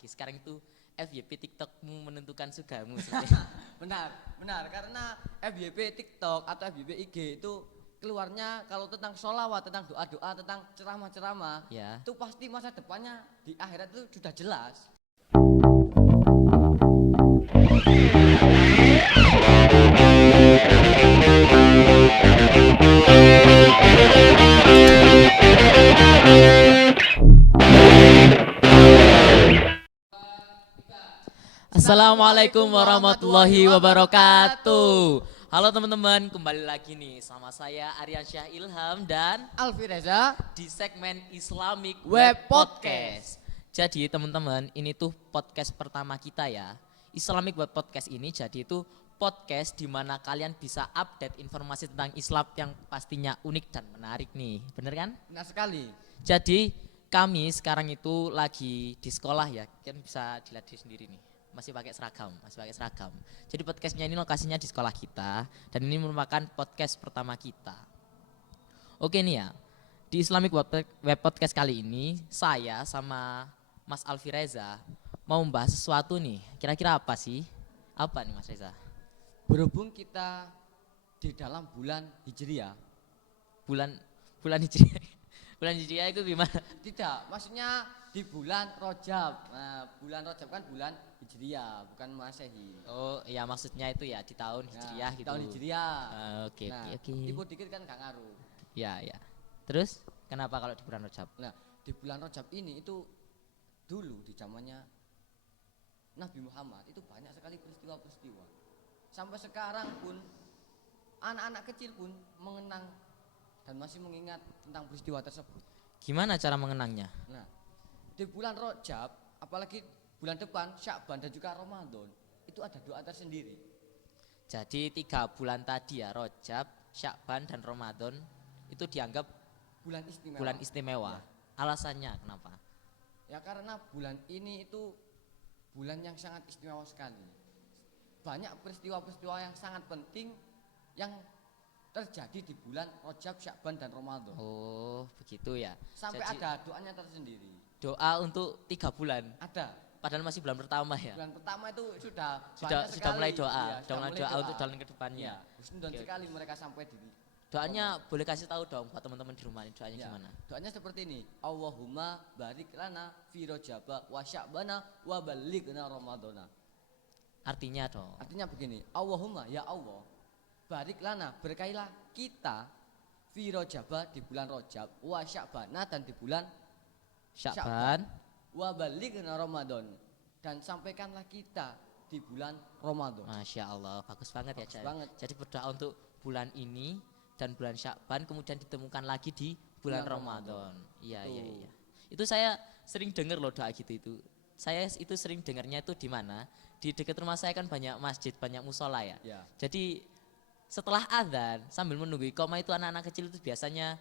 lagi. Sekarang itu FYP TikTokmu menentukan surgamu. Benar, karena FYP TikTok atau FYP IG itu keluarnya kalau tentang sholawat, tentang doa-doa, tentang ceramah-ceramah, Ya. itu pasti masa depannya di akhirat itu sudah jelas. Assalamualaikum warahmatullahi wabarakatuh. Halo teman-teman, kembali lagi nih sama saya Aryansyah Ilham dan Alfi Reza di segmen Islamic Web Web Podcast. Jadi teman-teman, ini tuh podcast pertama kita ya. Islamic Web Podcast ini jadi itu podcast di mana kalian bisa update informasi tentang Islam yang pastinya unik dan menarik nih. Bener kan? benar sekali. Jadi kami sekarang itu lagi di sekolah ya, kan bisa dilihat di sendiri nih. Masih pakai seragam. Jadi podcastnya ini lokasinya di sekolah kita dan ini merupakan podcast pertama kita. Oke nih ya, di Islamic Web Podcast kali ini saya sama Mas Alfi Reza mau membahas sesuatu nih. Kira-kira apa sih? Apa nih Mas Reza? Berhubung kita di dalam bulan Hijriah, Bulan bulan Hijriah. Bulan Hijriah itu gimana? tidak, maksudnya di bulan Rajab. Nah, bulan Rajab kan bulan Hijriah, bukan Masehi. Oh, ya maksudnya itu ya di tahun Hijriah gitu. Tahun Hijriah. Oke. Nah, Oke. tipu dikit kan gak ngaruh. Ya. Terus kenapa kalau di bulan Rajab? Nah, di bulan Rajab ini itu dulu di zamannya Nabi Muhammad itu banyak sekali peristiwa-peristiwa. Sampai sekarang pun anak-anak kecil pun mengenang dan masih mengingat tentang peristiwa tersebut. Gimana cara mengenangnya? Nah, di bulan Rajab, apalagi bulan depan Sya'ban dan juga Ramadan, itu ada doa tersendiri. Jadi 3 bulan tadi ya, Rajab, Sya'ban dan Ramadan itu dianggap Bulan istimewa. bulan istimewa. Alasannya kenapa? Ya karena bulan ini itu bulan yang sangat istimewa sekali. Banyak peristiwa-peristiwa yang sangat penting yang terjadi di bulan Rajab, Sya'ban dan Ramadan. Oh, begitu ya. Sampai Jadi, ada doanya tersendiri. doa untuk 3 bulan. Ada. Padahal masih bulan pertama ya. Bulan pertama itu sudah Sudah banyak sekali. mulai doa, Iya, sudah mulai doa untuk jalan ke depannya. Iya, husnudon Oke. sekali mereka sampai di Doanya boleh kasih tahu dong buat teman-teman di rumah ini doanya ya, gimana? doanya seperti ini. Allahumma barik lana fi rajaba wa sya'bana wa ballighna ramadana. Artinya dong. Artinya begini, Allahumma ya Allah, barik lana, berkailah kita fi rajaba di bulan Rajab, wa sya'bana dan di bulan Sya'ban. wa ballighna ramadan, dan sampaikanlah kita di bulan Ramadan. Masya Allah, bagus banget ya Bagus Cak. banget. Jadi berdoa untuk bulan ini dan bulan Sya'ban kemudian ditemukan lagi di bulan Bulan Ramadan. Iya. Betul. Itu saya sering dengar loh doa gitu itu. Saya itu sering dengarnya itu di mana? Di dekat rumah saya kan banyak masjid, banyak musola ya. Ya. Jadi setelah adzan sambil menunggu iqamah itu anak-anak kecil itu biasanya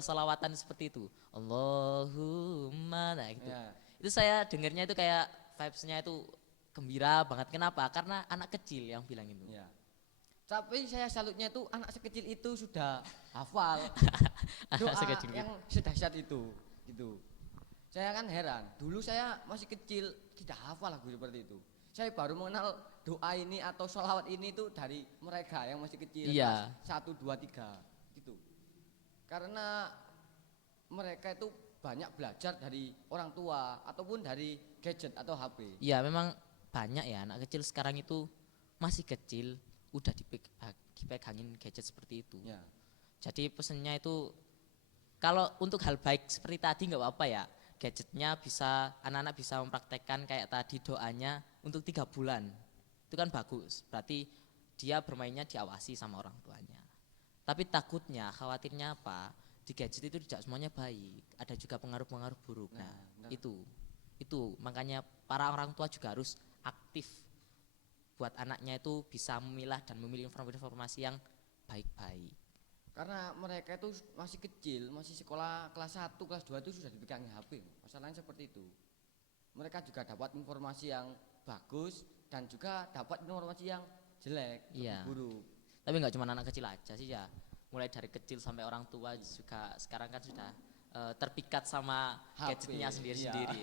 sholawatan seperti itu. Allahumma, nah gitu. Ya. Itu saya dengarnya itu kayak vibes-nya itu gembira banget. Kenapa? Karena anak kecil yang bilang itu. Ya. Tapi saya salutnya itu anak sekecil itu sudah hafal doa Sekecil gitu. yang sedahsyat itu, gitu. Saya kan heran, dulu saya masih kecil tidak hafal lagu seperti itu. Saya baru mengenal doa ini atau sholawat ini itu dari mereka yang masih kecil, Iya. kelas 1, 2, 3 gitu. Karena mereka itu banyak belajar dari orang tua ataupun dari gadget atau HP. Iya, memang banyak ya anak kecil sekarang itu masih kecil udah dipegangin gadget seperti itu. Ya. Jadi pesennya itu kalau untuk hal baik seperti tadi nggak apa-apa ya. Gadgetnya bisa anak-anak bisa mempraktekkan kayak tadi doanya untuk 3 bulan. Itu kan bagus. Berarti dia bermainnya diawasi sama orang tuanya. Tapi takutnya, khawatirnya apa? Di gadget itu tidak semuanya baik. Ada juga pengaruh-pengaruh buruk. Nah, benar. itu makanya para orang tua juga harus aktif buat anaknya itu bisa memilah dan memilih informasi yang baik-baik. Karena mereka itu masih kecil, masih sekolah kelas 1, kelas 2 itu sudah dipegangi HP. Masalahnya seperti itu. Mereka juga dapat informasi yang bagus dan juga dapat informasi yang jelek, Iya. buruk. Tapi nggak cuma anak kecil aja sih ya. Mulai dari kecil sampai orang tua juga sekarang kan sudah terpikat sama HP, gadgetnya sendiri-sendiri.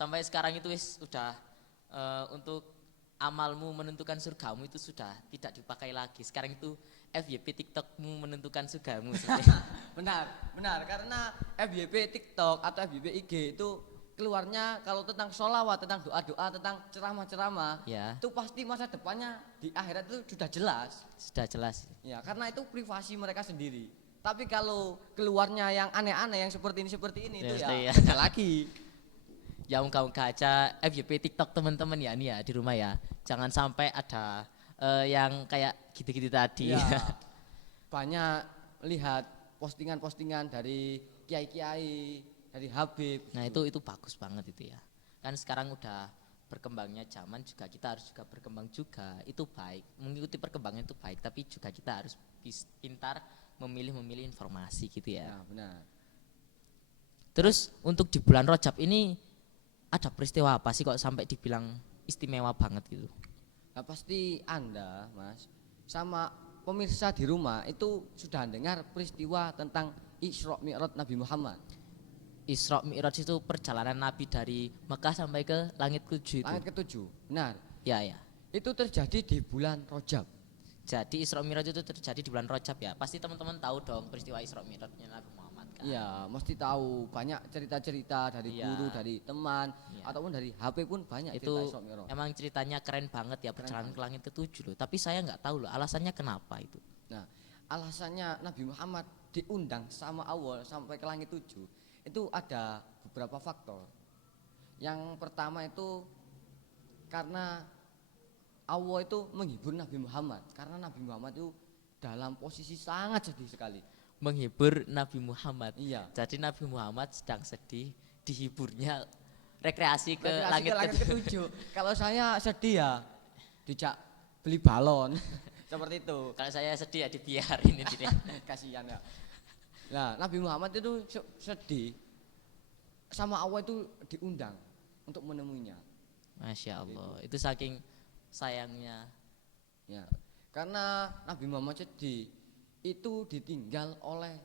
sampai sekarang itu udah untuk amalmu menentukan surgamu itu sudah tidak dipakai lagi. Sekarang itu FYP TikTokmu menentukan surgamu. Benar, karena FYP TikTok atau FYP IG itu keluarnya kalau tentang sholawat, tentang doa-doa, tentang ceramah-ceramah, Ya, itu pasti masa depannya di akhirat itu sudah jelas. sudah jelas. Ya, karena itu privasi mereka sendiri. Tapi kalau keluarnya yang aneh-aneh yang seperti ini itu Ya, ya beda lagi. Ya moga-moga aja FYP TikTok teman-teman ya nih ya di rumah ya. Jangan sampai ada yang kayak gitu-gitu tadi. Ya, banyak lihat postingan-postingan dari kiai-kiai, dari Habib. Nah itu bagus banget itu ya. Kan sekarang udah berkembangnya zaman juga kita harus juga berkembang juga. Itu baik, mengikuti perkembangan itu baik. Tapi juga kita harus pintar memilih informasi gitu ya. Ya, benar. Terus untuk di bulan Rajab ini ada peristiwa apa sih kok sampai dibilang istimewa banget gitu? Nah, pasti Anda, Mas, sama pemirsa di rumah itu sudah dengar peristiwa tentang Isra Mi'raj Nabi Muhammad. Isra Mi'raj itu perjalanan Nabi dari Mekah sampai ke langit ketujuh itu. Langit ketujuh. Benar. Ya ya. Itu terjadi di bulan Rajab. Jadi Isra Mi'raj itu terjadi di bulan Rajab ya. Pasti teman-teman tahu dong peristiwa Isra Mi'rajnya Nabi Muhammad kan. Iya, mesti tahu banyak cerita-cerita dari Iya. guru, dari teman, Iya. ataupun dari HP pun banyak Itu cerita Isra Mi'raj. emang ceritanya keren banget ya, perjalanan ke langit ketujuh loh. Tapi saya nggak tahu loh alasannya kenapa itu. Nah, alasannya Nabi Muhammad diundang sama Allah sampai ke langit 7 itu ada beberapa faktor. Yang pertama itu karena Allah itu menghibur Nabi Muhammad karena Nabi Muhammad itu dalam posisi sangat sedih sekali. Menghibur Nabi Muhammad. Iya. Jadi Nabi Muhammad sedang sedih, dihiburnya rekreasi ke Rekreasi langit ke langit ketujuh. ketujuh. Kalau saya sedih ya dijak beli balon seperti itu. Kalau saya sedih ya dibiarin ini. Kasihan ya. Nah, Nabi Muhammad itu sedih sama Allah itu diundang untuk menemuinya. Masya Allah, itu saking sayangnya. Ya, karena Nabi Muhammad sedih itu ditinggal oleh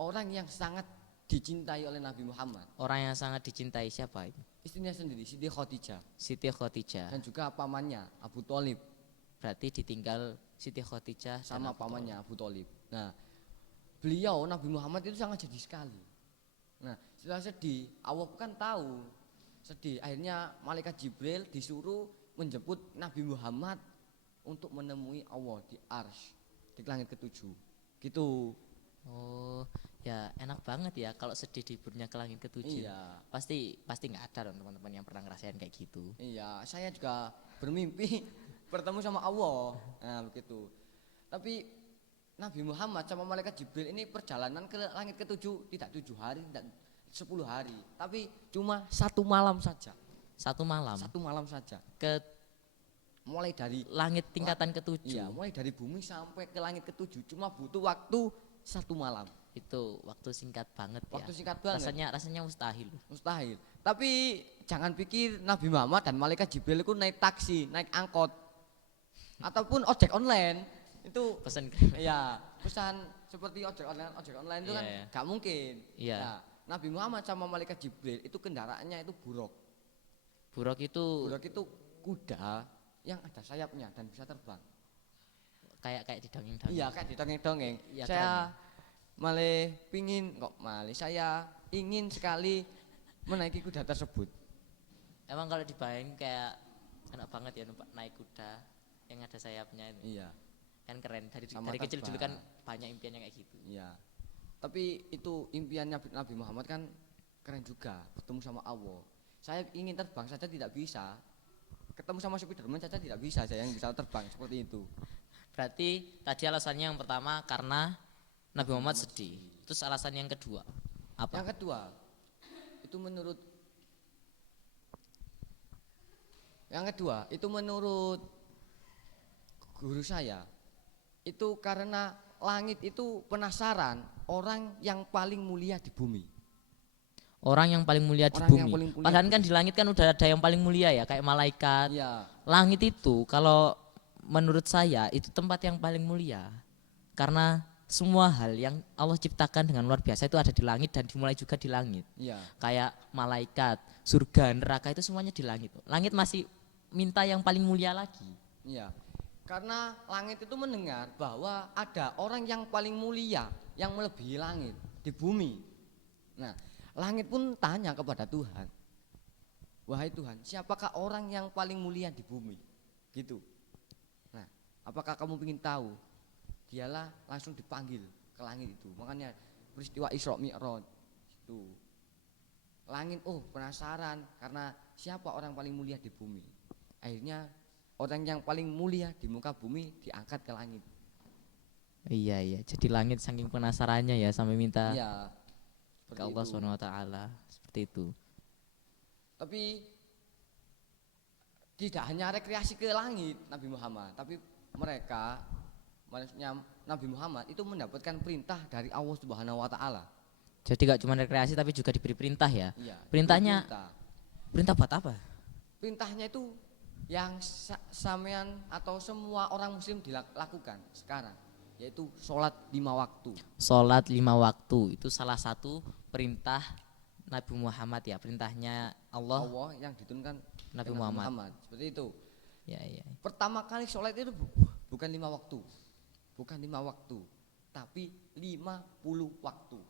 orang yang sangat dicintai oleh Nabi Muhammad. Orang yang sangat dicintai siapa itu? Istrinya sendiri, Siti Khadijah, Siti Khadijah. dan juga pamannya Abu Thalib Berarti ditinggal Siti Khadijah sama dan Abu pamannya Abu Thalib. Nah, beliau Nabi Muhammad itu sangat sedih sekali. Nah, setelah sedih, Allah kan tahu sedih. Akhirnya malaikat Jibril disuruh menjemput Nabi Muhammad untuk menemui Allah di Arsy, di langit ketujuh. Gitu. Oh, ya enak banget ya kalau sedih dihiburnya ke langit ketujuh. Iya. Pasti nggak ada dong teman-teman yang pernah ngerasain kayak gitu. Iya, saya juga bermimpi bertemu sama Allah. Nah, begitu. Tapi Nabi Muhammad sama malaikat Jibril ini perjalanan ke langit ketujuh tidak 7 hari, tidak 10 hari, tapi cuma 1 malam saja. 1 malam 1 malam saja. ke Mulai dari langit tingkatan ketujuh. iya, mulai dari bumi sampai ke langit ketujuh cuma butuh waktu 1 malam. Itu waktu singkat banget ya. Waktu singkat banget. Rasanya mustahil. Mustahil. Tapi jangan pikir Nabi Muhammad dan malaikat Jibril itu naik taksi, naik angkot, ataupun ojek online. Itu Pesan ya pesan seperti ojek online itu Iya, kan iya. gak mungkin. Iya. Nah, Nabi Muhammad sama malaikat Jibril itu kendaraannya itu buruk. Buruk itu Buruk itu kuda yang ada sayapnya dan bisa terbang. kayak di dongeng-dongeng. Iya, kayak didongeng-dongeng. Iya, Saya saya ingin sekali menaiki kuda tersebut. Emang kalau dibayangin kayak enak banget ya naik kuda yang ada sayapnya itu. Iya, Kan keren dari Sama kecil dulu terbang. kan banyak impiannya kayak gitu. iya. Tapi itu impiannya Nabi Muhammad kan keren juga, bertemu sama Allah. Saya ingin terbang saja tidak bisa. Ketemu sama Spiderman saja tidak bisa, saya yang bisa terbang seperti itu. Berarti tadi alasannya yang pertama karena Nabi Muhammad sedih. Terus alasan yang kedua apa? Yang kedua, itu menurut guru saya, itu karena langit itu penasaran orang yang paling mulia di bumi. Orang yang paling mulia di Orang yang bumi. paling mulia Padahal di kan di langit kan udah ada yang paling mulia ya, kayak malaikat. Iya, Langit itu kalau menurut saya itu tempat yang paling mulia. Karena semua hal yang Allah ciptakan dengan luar biasa itu ada di langit dan dimulai juga di langit. iya, Kayak malaikat, surga, neraka itu semuanya di langit. Langit masih minta yang paling mulia lagi. Iya. Karena langit itu mendengar bahwa ada orang yang paling mulia yang melebihi langit di bumi. Nah, langit pun tanya kepada Tuhan, wahai Tuhan, siapakah orang yang paling mulia di bumi? Gitu. Nah, apakah kamu ingin tahu? Dialah langsung dipanggil ke langit itu. Makanya peristiwa Isra Mi'raj itu. Langit penasaran karena siapa orang paling mulia di bumi. Akhirnya orang yang paling mulia di muka bumi diangkat ke langit. Iya, jadi langit saking penasarannya ya sampai minta Iya. ke Allah SWT, seperti itu. Tapi tidak hanya rekreasi ke langit Nabi Muhammad, tapi mereka, maksudnya Nabi Muhammad itu mendapatkan perintah dari Allah Subhanahu wa taala. Jadi gak cuma rekreasi tapi juga diberi perintah ya. Iya. Perintahnya perintah buat apa? Perintahnya itu yang sampean atau semua orang muslim dilakukan sekarang, yaitu sholat 5 waktu. Sholat 5 waktu itu salah satu perintah Nabi Muhammad ya, perintahnya Allah yang diturunkan Nabi ke Muhammad. Seperti itu. Ya. Pertama kali sholat itu bukan 5 waktu, tapi 50 waktu.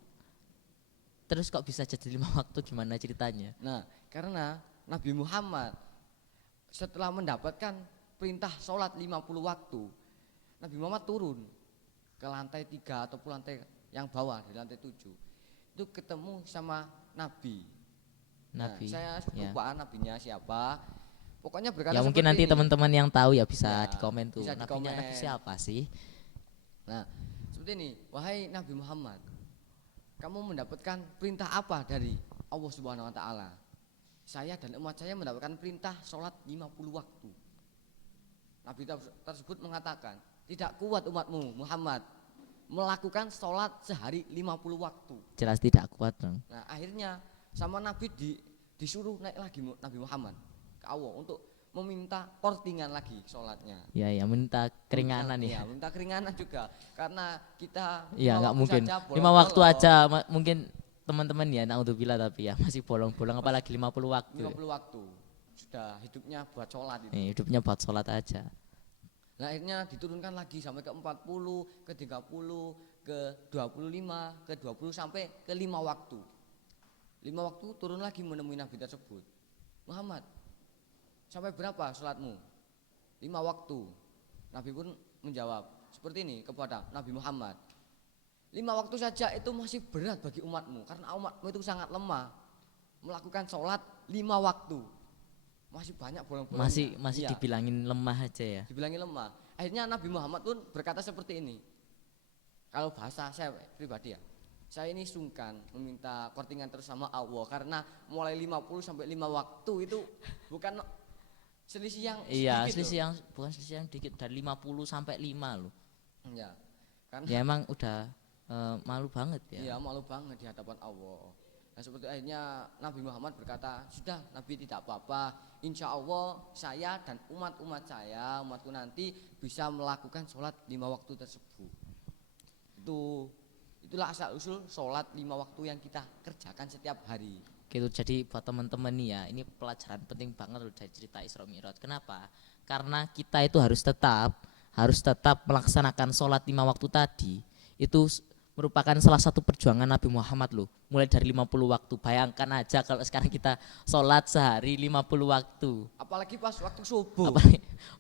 Terus kok bisa jadi 5 waktu, gimana ceritanya? Nah, karena Nabi Muhammad setelah mendapatkan perintah sholat 50 waktu, Nabi Muhammad turun ke lantai 3 ataupun lantai yang bawah, di lantai 7. Itu ketemu sama Nabi. Saya lupa nabinya siapa. Pokoknya berkata ya mungkin nanti teman-teman yang tahu ya bisa di komen tuh. Nabinya Nabi siapa sih? Nah, seperti ini, wahai Nabi Muhammad, kamu mendapatkan perintah apa dari Allah Subhanahu wa taala? Saya dan umat saya mendapatkan perintah sholat 50 waktu. Nabi tersebut mengatakan, tidak kuat umatmu Muhammad melakukan sholat sehari 50 waktu. Jelas tidak kuat dong. Nah, akhirnya sama Nabi disuruh naik lagi Nabi Muhammad ke Allah untuk meminta kortingan lagi sholatnya. Ya, minta keringanan ya. Minta keringanan juga karena kita. Iya, nggak mungkin. 5 waktu aja mungkin teman-teman ya, naudzubillah, tapi ya masih bolong-bolong apalagi 50 waktu. 50 waktu sudah hidupnya buat sholat itu. Hidupnya buat sholat aja. Nah, akhirnya diturunkan lagi sampai ke 40, ke 30, ke 25, ke 20 sampai ke 5 waktu. 5 waktu turun lagi menemui Nabi tersebut. Muhammad, sampai berapa sholatmu? 5 waktu. Nabi pun menjawab seperti ini kepada Nabi Muhammad. 5 waktu saja itu masih berat bagi umatmu, karena umatmu itu sangat lemah melakukan sholat 5 waktu. Masih banyak bolong-bolongnya. Masih dibilangin lemah aja ya. Dibilangin lemah. Akhirnya Nabi Muhammad pun berkata seperti ini. Kalau bahasa saya pribadi ya, saya ini sungkan meminta kortingan terus sama Allah karena mulai 50 sampai 5 waktu itu bukan selisih yang sedikit. Bukan selisih yang dikit, dari 50 sampai 5 loh. Ya. Karena ya emang udah malu banget ya. Iya, malu banget di hadapan Allah. Nah, seperti akhirnya Nabi Muhammad berkata, sudah Nabi tidak apa-apa, insya Allah saya dan umatku nanti bisa melakukan sholat 5 waktu tersebut. Itulah asal usul sholat 5 waktu yang kita kerjakan setiap hari. Gitu, jadi buat teman-teman nih ya, ini pelajaran penting banget loh dari cerita Isra Mi'raj. Kenapa? Karena kita itu harus tetap melaksanakan sholat 5 waktu tadi. Itu merupakan salah satu perjuangan Nabi Muhammad loh, mulai dari 50 waktu. Bayangkan aja kalau sekarang kita sholat sehari 50 waktu. Apalagi pas waktu subuh.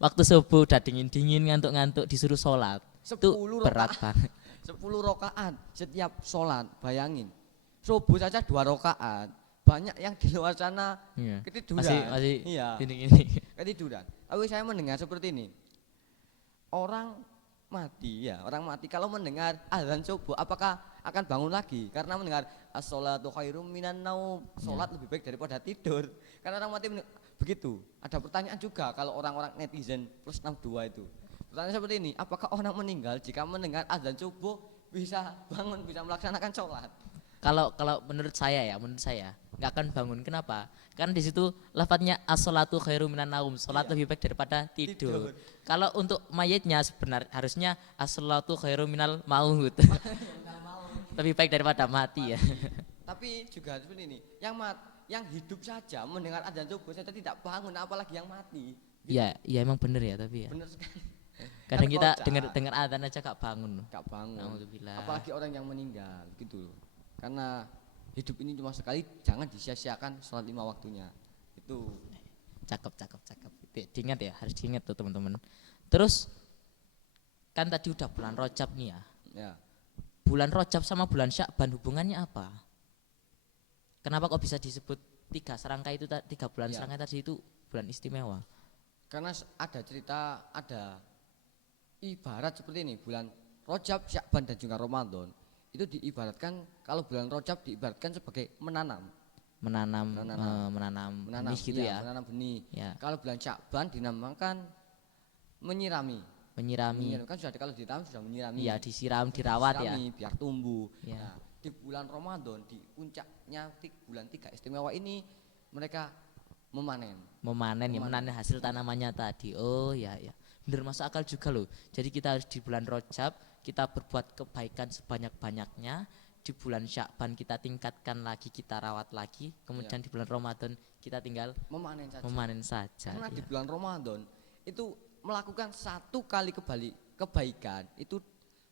Waktu subuh udah dingin-dingin, ngantuk-ngantuk, disuruh sholat. 10 itu berat banget. 10 rakaat setiap sholat, bayangin. Subuh saja 2 rakaat. Banyak yang di luar sana ketiduran. Masih gini. Ketiduran. Tapi saya mendengar seperti ini. Orang mati kalau mendengar azan subuh apakah akan bangun lagi? Karena mendengar as-sholatu khairum minan naum, sholat lebih baik daripada tidur. Karena orang mati begitu. Ada pertanyaan juga kalau orang-orang netizen plus 62 itu. Pertanyaan seperti ini, apakah orang meninggal jika mendengar azan subuh bisa bangun, bisa melaksanakan sholat? Kalau menurut saya nggak akan bangun. Kenapa? Kan di situ lafadznya as-sholatu khairum minan naum, sholat lebih baik daripada tidur. Kalau untuk mayitnya sebenarnya harusnya as-sholatu khairum minal maut. Lebih baik daripada mati ya. Tapi juga seperti ini, yang hidup saja mendengar adzan subuh saja tidak bangun, apalagi yang mati. Iya, iya emang bener ya tapi ya. Bener sekali. Kadang Kan kita kocak. dengar adzan aja gak bangun loh. Gak bangun. Alhamdulillah. Apalagi orang yang meninggal gitu loh. Karena hidup ini cuma sekali, jangan disia-siakan sholat 5 waktunya. Itu Cakep. Diingat ya, harus diingat tuh teman-teman. Terus kan tadi udah bulan Rajab nih ya. ya. Bulan Rajab sama bulan Syakban hubungannya apa? Kenapa kok bisa disebut 3 serangkai itu 3 bulan Ya. serangkai tadi itu bulan istimewa? Karena ada cerita, ada ibarat seperti ini, bulan Rajab, Syakban dan juga Ramadan itu diibaratkan, kalau bulan Rajab diibaratkan sebagai menanam Menanam benih gitu iya, ya. menanam benih. Ya. Kalau bulan Syakban dinamakan menyirami. Menyirami. Kan sudah, kalau ditanam sudah menyirami. Iya, disiram, dirawat ya. Disirami, biar tumbuh. Ya. Nah, di bulan Ramadan, di puncaknya bulan 3 istimewa ini, mereka memanen. Memanen hasil tanamannya tadi. Oh ya. Bener, masuk akal juga loh. Jadi kita harus di bulan Rajab kita berbuat kebaikan sebanyak-banyaknya. Di bulan Syakban kita tingkatkan lagi, kita rawat lagi. Kemudian di bulan Ramadan kita tinggal Memanen saja. Karena di bulan Ramadan itu melakukan 1 kali kebaikan itu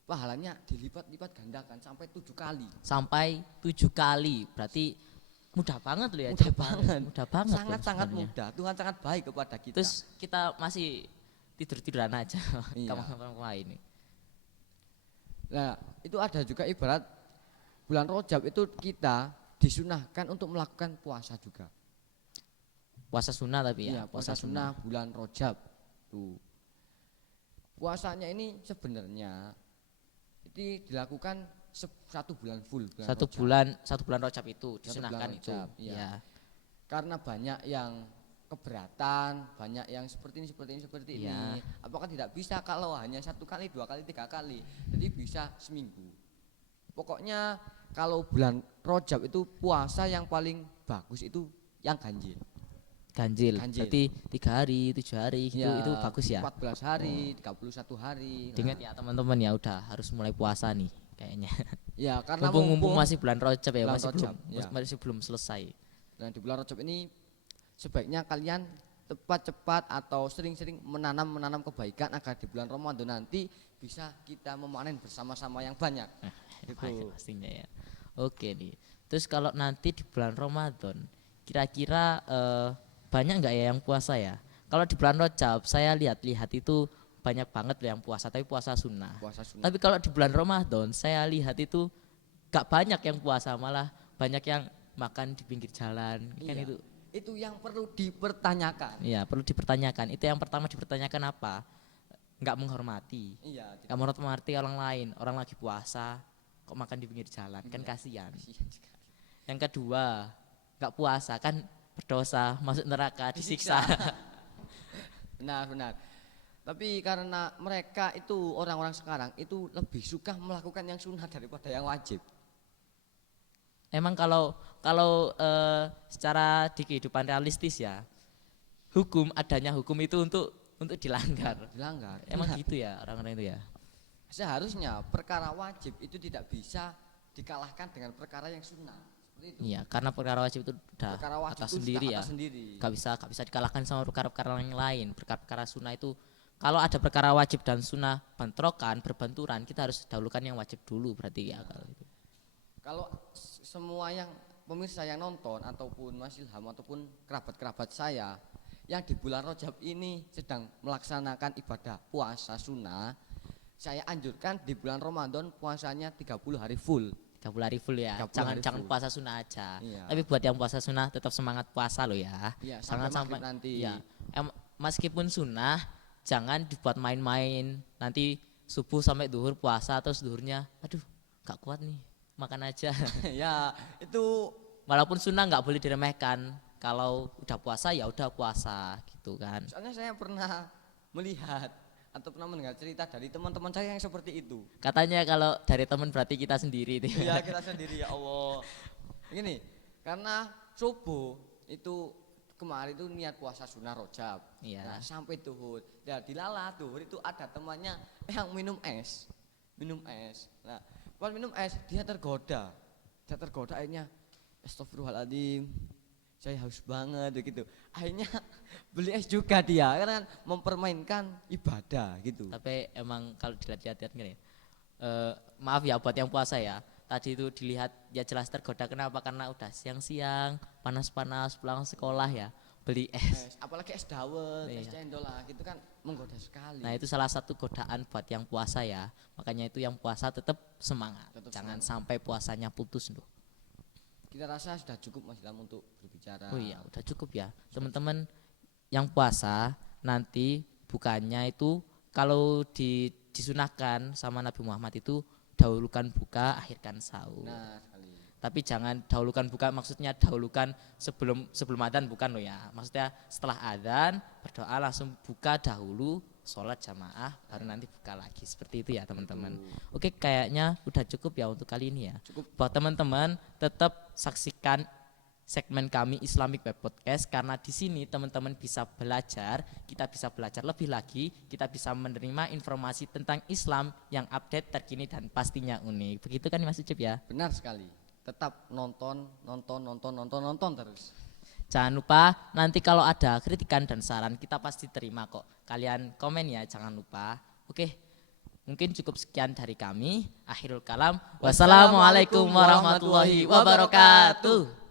pahalanya dilipat-lipat gandakan sampai 7 kali. Sampai 7 kali. Berarti mudah banget loh ya. Mudah banget. Sangat-sangat mudah. Tuhan sangat baik kepada kita. Terus kita masih tidur-tiduran aja. Iya. Kamu ini. Nah, itu ada juga ibarat bulan Rajab itu kita disunahkan untuk melakukan puasa juga. Puasa sunnah tapi ya. Iya, puasa sunnah bulan Rajab. Tuh. Puasanya ini sebenarnya itu dilakukan 1 bulan full. Satu bulan Rajab itu disunahkan itu. Iya. Karena banyak yang keberatan, banyak yang seperti ini. Iya. Apakah tidak bisa kalau hanya 1 kali, 2 kali, 3 kali? Jadi bisa seminggu. Pokoknya kalau bulan Rajab itu puasa yang paling bagus itu yang ganjil. Berarti 3 hari, 7 hari gitu, Ya, itu bagus ya. 14 hari, 31 hari. Ingat ya teman-teman ya, udah harus mulai puasa nih kayaknya. Ya, karena mumpung masih bulan Rajab ya, bulan Rajab, masih belum selesai. Nah, di bulan Rajab ini sebaiknya kalian cepat-cepat atau sering-sering menanam kebaikan agar di bulan Ramadan nanti bisa kita memanen bersama-sama yang banyak. Banyak pastinya ya. Oke nih. Terus kalau nanti di bulan Ramadan, kira-kira banyak nggak ya yang puasa ya? Kalau di bulan Rajab saya lihat-lihat itu banyak banget yang puasa, tapi puasa sunnah. Tapi kalau di bulan Ramadan saya lihat itu gak banyak yang puasa, malah banyak yang makan di pinggir jalan. Iya. Kan Itu yang perlu dipertanyakan. Iya, perlu dipertanyakan. Itu yang pertama dipertanyakan apa? Nggak menghormati. Iya. Nggak menghormati orang lain. Orang lagi puasa kok makan di pinggir jalan, kan kasihan. Yang kedua, nggak puasa kan berdosa, masuk neraka, disiksa. Benar. Tapi karena mereka itu orang-orang sekarang itu lebih suka melakukan yang sunnah daripada yang wajib. Emang kalau secara di kehidupan realistis ya, adanya hukum itu untuk dilanggar. Emang gitu ya orang-orang itu ya. Seharusnya perkara wajib itu tidak bisa dikalahkan dengan perkara yang sunnah. Iya, karena perkara wajib itu udah atas sendiri ya. Gak bisa dikalahkan sama perkara-perkara yang lain. Perkara sunnah itu, kalau ada perkara wajib dan sunnah berbenturan, kita harus dahulukan yang wajib dulu berarti ya kalau itu. Kalau semua yang pemirsa yang nonton ataupun Mas Ilham ataupun kerabat-kerabat saya yang di bulan Rajab ini sedang melaksanakan ibadah puasa sunnah, saya anjurkan di bulan Ramadan puasanya 30 hari full. 30 hari full ya. Jangan puasa sunnah aja. Iya. Tapi buat yang puasa sunnah tetap semangat puasa loh ya. Iya, sampai nanti. Ya. Meskipun sunnah jangan dibuat main-main. Nanti subuh sampai duhur puasa terus duhurnya aduh gak kuat nih, makan aja. Ya, itu walaupun sunnah nggak boleh diremehkan. Kalau udah puasa ya udah puasa gitu kan. Soalnya saya pernah melihat atau pernah mendengar cerita dari teman-teman saya yang seperti itu. Katanya kalau dari teman berarti kita sendiri. Iya, kita sendiri, ya Allah. Gini, karena subuh itu kemarin itu niat puasa sunnah Rajab. Iya. Nah, sampai duhur. Ya dilala duhur itu ada temannya yang minum es. Nah, pas minum es dia tergoda akhirnya astagfirullahaladzim. saya haus banget gitu. Akhirnya beli es juga dia karena kan mempermainkan ibadah gitu. Tapi emang kalau dilihat-lihat gini, maaf ya buat yang puasa ya. Tadi itu dilihat ya jelas tergoda, kenapa? Karena udah siang-siang, panas-panas pulang sekolah ya, beli es. Apalagi es dawet, Iya. es cendol lah gitu kan menggoda sekali. Nah itu salah satu godaan buat yang puasa ya. Makanya itu yang puasa tetap semangat. Tetap Jangan semangat. sampai puasanya putus loh. Kita rasa sudah cukup Mas Ilham untuk berbicara. Oh iya udah cukup ya. Teman-teman yang puasa nanti bukannya itu kalau disunahkan sama Nabi Muhammad itu dahulukan buka, akhirkan sahur. Nah, sekali. Tapi jangan dahulukan buka, maksudnya dahulukan sebelum adzan bukan loh ya. Maksudnya setelah adzan berdoa langsung buka dahulu, sholat jamaah baru nanti buka lagi. Seperti itu ya teman-teman. Oke, kayaknya udah cukup ya untuk kali ini ya. Cukup. Buat teman-teman tetap saksikan segmen kami Islamic Web Podcast, karena di sini teman-teman bisa belajar, kita bisa belajar lebih lagi, kita bisa menerima informasi tentang Islam yang update, terkini dan pastinya unik. Begitu kan Mas Ucup ya? Benar sekali. Tetap nonton terus. Jangan lupa nanti kalau ada kritikan dan saran kita pasti terima kok. Kalian komen ya, jangan lupa. Oke, mungkin cukup sekian dari kami. Akhirul kalam. Wassalamualaikum warahmatullahi wabarakatuh.